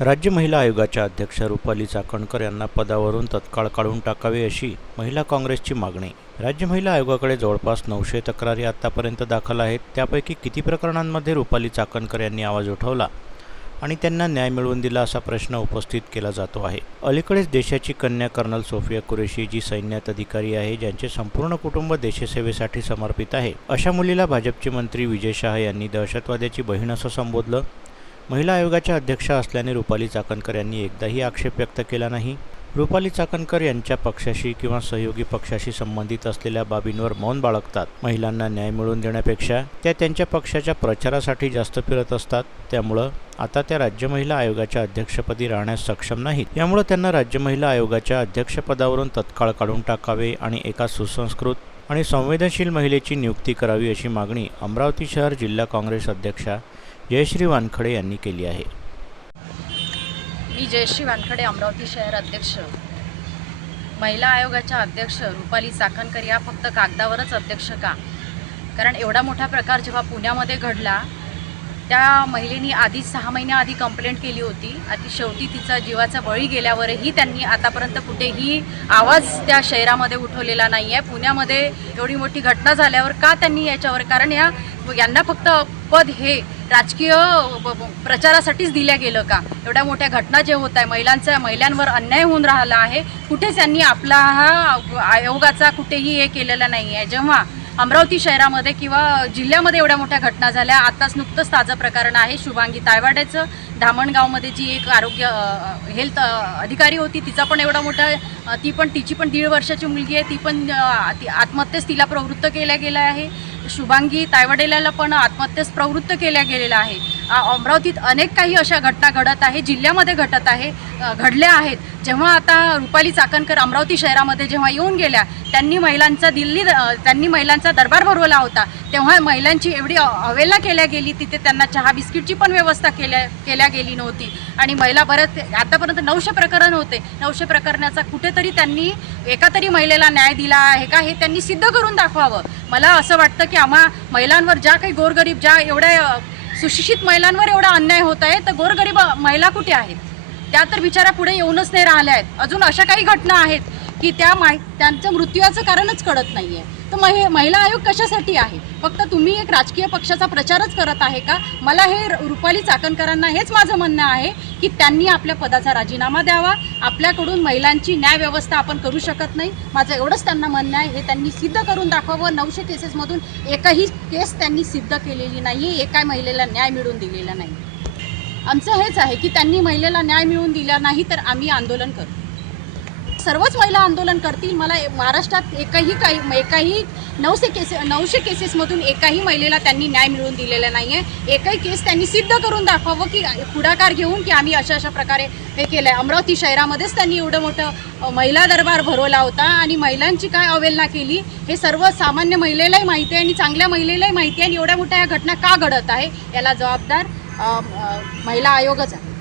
राज्य महिला आयोगाच्या अध्यक्ष रुपाली चाकणकर यांना पदावरून तत्काळ काढून टाकावे अशी महिला काँग्रेसची मागणी. राज्य महिला आयोगाकडे जवळपास नऊशे तक्रारी आतापर्यंत दाखल आहेत. त्यापैकी किती प्रकरणांमध्ये रुपाली चाकणकर यांनी आवाज उठवला आणि त्यांना न्याय मिळवून दिला असा प्रश्न उपस्थित केला जातो आहे. अलीकडेच देशाची कन्या कर्नल सोफिया कुरेशी जी सैन्यात अधिकारी आहे ज्यांचे संपूर्ण कुटुंब देशसेवेसाठी समर्पित आहे. अशा मुलीला भाजपचे मंत्री विजय शहा यांनी दहशतवाद्याची बहीण असं संबोधलं. महिला आयोगाच्या अध्यक्षा असल्याने रुपाली चाकणकर यांनी एकदाही आक्षेप व्यक्त केला नाही. रुपाली चाकणकर यांच्या पक्षाशी किंवा सहयोगी पक्षाशी संबंधित असलेल्या बाबींवर मौन बाळगतात. महिलांना न्याय मिळवून देण्यापेक्षा त्या त्यांच्या पक्षाच्या प्रचारासाठी जास्त फिरत असतात. त्यामुळं आता त्या राज्य महिला आयोगाच्या अध्यक्षपदी राहण्यास सक्षम नाहीत. यामुळे त्यांना राज्य महिला आयोगाच्या अध्यक्षपदावरून तत्काळ काढून टाकावे आणि एका सुसंस्कृत आणि संवेदनशील महिलेची नियुक्ती करावी अशी मागणी अमरावती शहर जिल्हा काँग्रेस अध्यक्षा जयश्री वानखडे यांनी केली आहे. मी जयश्री वानखडे अमरावती शहर अध्यक्ष. महिला आयोगाच्या अध्यक्ष रुपाली चाकणकर या फक्त कागदावरच अध्यक्ष का? कारण एवढा मोठा प्रकार जेव्हा पुण्यामध्ये घडला त्या महिलेनी आधी सहा महिन्याआधी कंप्लेंट केली होती. आणि शेवटी तिचा जीवाचा बळी गेल्यावरही त्यांनी आतापर्यंत कुठेही आवाज त्या शहरामध्ये उठवलेला नाही आहे पुण्यामध्ये एवढी मोठी घटना झाल्यावर का त्यांनी याच्यावर? कारण या यांना फक्त पद हे राजकीय प्रचारासाठीच दिल्या गेलं का? एवढ्या मोठ्या घटना जे होत आहे महिलांचा महिलांवर अन्याय होऊन राहिला आहे कुठेच यांनी आपला हा आयोगाचा कुठेही हे केलेला नाही आहे. जेव्हा अमरावती शहरामध्ये किंवा जिल्ह्यामध्ये एवढ्या मोठ्या घटना झाल्या आताच नुकतंच ताजं प्रकरण आहे. शुभांगी तायवाड्याचं धामणगावमध्ये जी एक आरोग्य हेल्थ अधिकारी होती तिचा पण एवढा मोठा ती पण तिची पण दीड वर्षाची मुलगी आहे ती पण अ, ती आत्महत्येस तिला प्रवृत्त केल्या गेलं आहे. शुभांगी तायवाडेला पण आत्महत्येस प्रवृत्त केल्या गेलेलं आहे अमरावतीत अनेक काही अशा घटना घडत आहे जिल्ह्यामध्ये घटत आहे घडल्या आहेत. जेव्हा आता रुपाली चाकणकर अमरावती शहरामध्ये जेव्हा येऊन गेल्या त्यांनी महिलांचा दिल्ली त्यांनी महिलांचा दरबार भरवला होता. तेव्हा महिलांची एवढी अवेला केल्या गेली तिथे त्यांना चहा बिस्किटची पण व्यवस्था केल्या केल्या गेली नव्हती. आणि महिला बऱ्याच आतापर्यंत नऊशे प्रकरण होते. नऊशे प्रकरणाचा कुठेतरी त्यांनी एका तरी महिलेला न्याय दिला आहे का हे त्यांनी सिद्ध करून दाखवावं. मला असं वाटतं की आम्हा महिलांवर ज्या काही गोरगरीब ज्या एवढ्या सुशिक्षित महिलांवर एवढा अन्याय होत आहे तर गोरगरीब महिला कुठे आहेत? त्या तर बिचारा पुढे येऊनच नाही राहिल्या आहेत. अजून अशा काही घटना आहेत की त्या माहि त्यांचं मृत्यूचं कारणच कळत नाही आहे तर महि महिला आयोग कशासाठी आहे? फक्त तुम्ही एक राजकीय पक्षाचा प्रचारच करत आहे का? मला हे रुपाली चाकणकरांना हेच माझं म्हणणं आहे की त्यांनी आपल्या पदाचा राजीनामा द्यावा. आपल्याकडून महिलांची न्यायव्यवस्था आपण करू शकत नाही. माझं एवढंच त्यांना म्हणणं आहे. हे त्यांनी सिद्ध करून दाखवावं. नऊशे केसेसमधून एकही केस त्यांनी सिद्ध केलेली नाही एका महिलेला न्याय मिळून दिलेला नाही. आमचं हेच आहे की त्यांनी महिलेला न्याय मिळवून दिला नाही तर आम्ही आंदोलन करू. सर्वच महिला आंदोलन करतील. मला महाराष्ट्रात एकही काही एकाही नऊशे केसे नऊशे केसेसमधून एकाही महिलेला त्यांनी न्याय मिळवून दिलेला नाही आहे एकही केस त्यांनी सिद्ध करून दाखवावं की पुढाकार घेऊन की आम्ही अशा अशा प्रकारे हे केलं आहे अमरावती शहरामध्येच त्यांनी एवढं मोठं महिला दरबार भरवला होता आणि महिलांची काय अवहेलना केली हे सर्व सामान्य महिलेलाही माहिती आहे आणि चांगल्या महिलेलाही माहिती आहे आणि एवढ्या मोठ्या या घटना का घडत आहे याला जबाबदार महिला आयोगच आहे.